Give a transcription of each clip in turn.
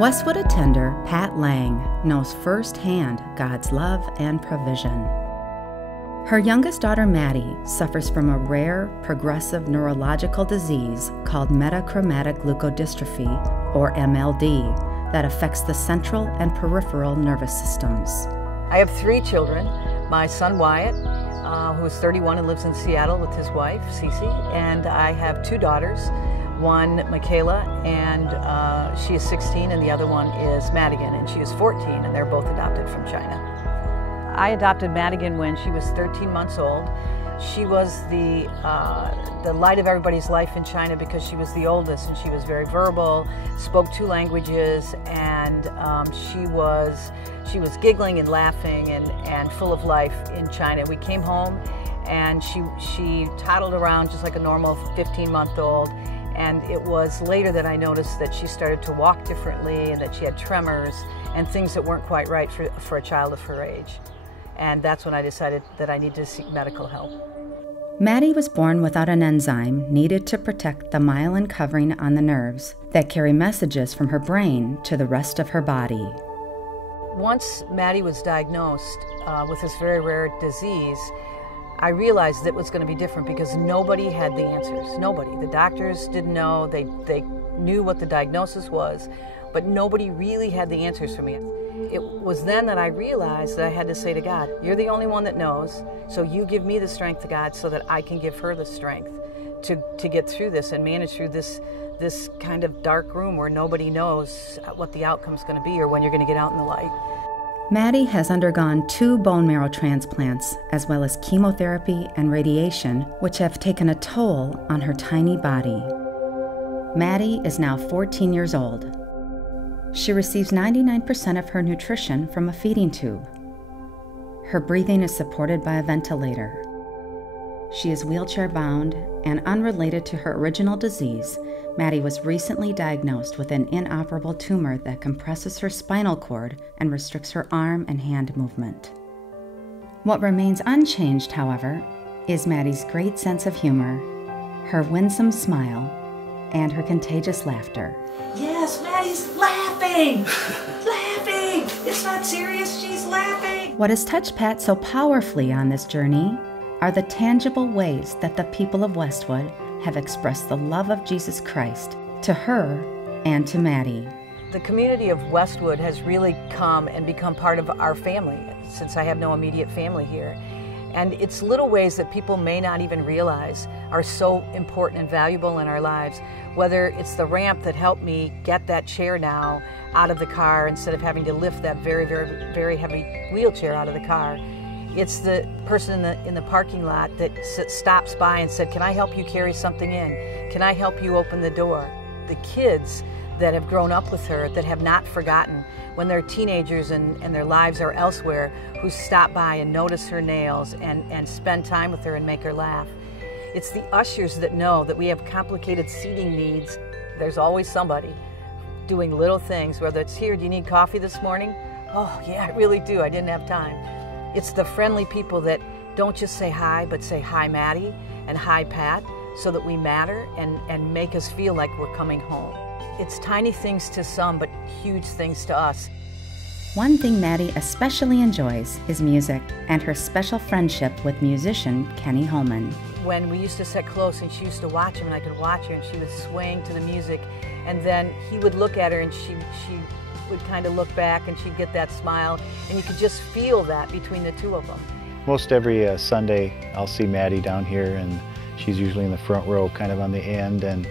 Westwood attender Pat Lang knows firsthand God's love and provision. Her youngest daughter, Maddie, suffers from a rare, progressive neurological disease called metachromatic leukodystrophy, or MLD, that affects the central and peripheral nervous systems. I have 3 children. My son, Wyatt, who is 31 and lives in Seattle with his wife, Cece, and I have 2 daughters, one, Michaela, and she is 16, and the other one is Madigan, and she is 14, and they're both adopted from China. I adopted Madigan when she was 13 months old. She was the light of everybody's life in China because she was the oldest, and she was very verbal, spoke 2 languages, and she was giggling and laughing and full of life in China. We came home, and she toddled around just like a normal 15-month-old. And it was later that I noticed that she started to walk differently and that she had tremors and things that weren't quite right for a child of her age. And that's when I decided that I needed to seek medical help. Maddie was born without an enzyme needed to protect the myelin covering on the nerves that carry messages from her brain to the rest of her body. Once Maddie was diagnosed with this very rare disease, I realized that it was going to be different because nobody had the answers. Nobody. The doctors didn't know. They knew what the diagnosis was, but nobody really had the answers for me. It was then that I realized that I had to say to God, you're the only one that knows, so you give me the strength, God, so that I can give her the strength to get through this and manage through this kind of dark room where nobody knows what the outcome's going to be or when you're going to get out in the light. Maddie has undergone 2 bone marrow transplants, as well as chemotherapy and radiation, which have taken a toll on her tiny body. Maddie is now 14 years old. She receives 99% of her nutrition from a feeding tube. Her breathing is supported by a ventilator. She is wheelchair-bound, and unrelated to her original disease, Maddie was recently diagnosed with an inoperable tumor that compresses her spinal cord and restricts her arm and hand movement. What remains unchanged, however, is Maddie's great sense of humor, her winsome smile, and her contagious laughter. Yes, Maddie's laughing! Laughing! It's not serious, she's laughing! What has touched Pat so powerfully on this journey are the tangible ways that the people of Westwood have expressed the love of Jesus Christ to her and to Maddie. The community of Westwood has really come and become part of our family, since I have no immediate family here. And it's little ways that people may not even realize are so important and valuable in our lives, whether it's the ramp that helped me get that chair now out of the car instead of having to lift that very, very, very heavy wheelchair out of the car. It's the person in the parking lot that stops by and said, can I help you carry something in? Can I help you open the door? The kids that have grown up with her, that have not forgotten when they're teenagers and their lives are elsewhere, who stop by and notice her nails and spend time with her and make her laugh. It's the ushers that know that we have complicated seating needs. There's always somebody doing little things, whether it's, here, do you need coffee this morning? Oh yeah, I really do, I didn't have time. It's the friendly people that don't just say hi, but say hi Maddie and hi Pat, so that we matter and make us feel like we're coming home. It's tiny things to some, but huge things to us. One thing Maddie especially enjoys is music and her special friendship with musician Kenny Holman. When we used to sit close and she used to watch him and I could watch her and she was swaying to the music, and then he would look at her and she would kind of look back and she'd get that smile, and you could just feel that between the 2 of them. Most every Sunday I'll see Maddie down here, and she's usually in the front row, kind of on the end, and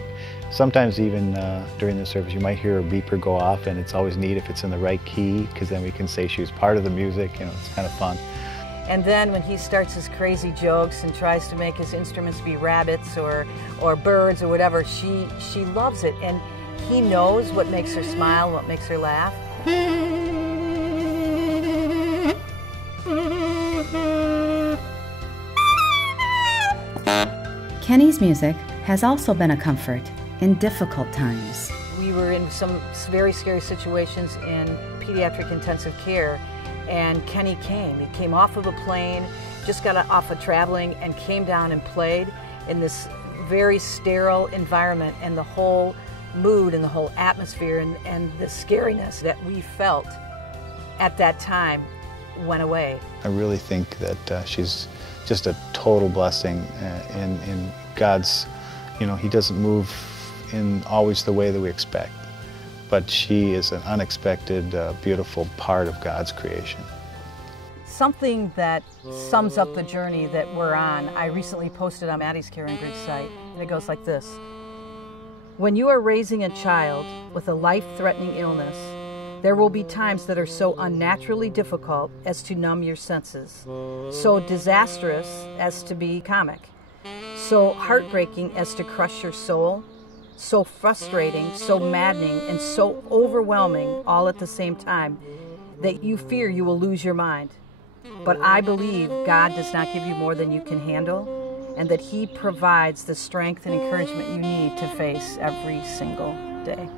sometimes even during the service you might hear a beeper go off, and it's always neat if it's in the right key, because then we can say she was part of the music. You know, it's kind of fun. And then when he starts his crazy jokes and tries to make his instruments be rabbits or birds or whatever, she loves it, and he knows what makes her smile, what makes her laugh. Kenny's music has also been a comfort in difficult times. We were in some very scary situations in pediatric intensive care, and Kenny came. He came off of a plane, just got off of traveling, and came down and played in this very sterile environment, and the whole mood and the whole atmosphere and the scariness that we felt at that time went away. I really think that she's just a total blessing in God's, He doesn't move in always the way that we expect, but she is an unexpected, beautiful part of God's creation. Something that sums up the journey that we're on, I recently posted on Maddie's Care and Grief site, and it goes like this. When you are raising a child with a life-threatening illness, there will be times that are so unnaturally difficult as to numb your senses, so disastrous as to be comic, so heartbreaking as to crush your soul, so frustrating, so maddening, and so overwhelming all at the same time that you fear you will lose your mind. But I believe God does not give you more than you can handle, and that He provides the strength and encouragement you need to face every single day.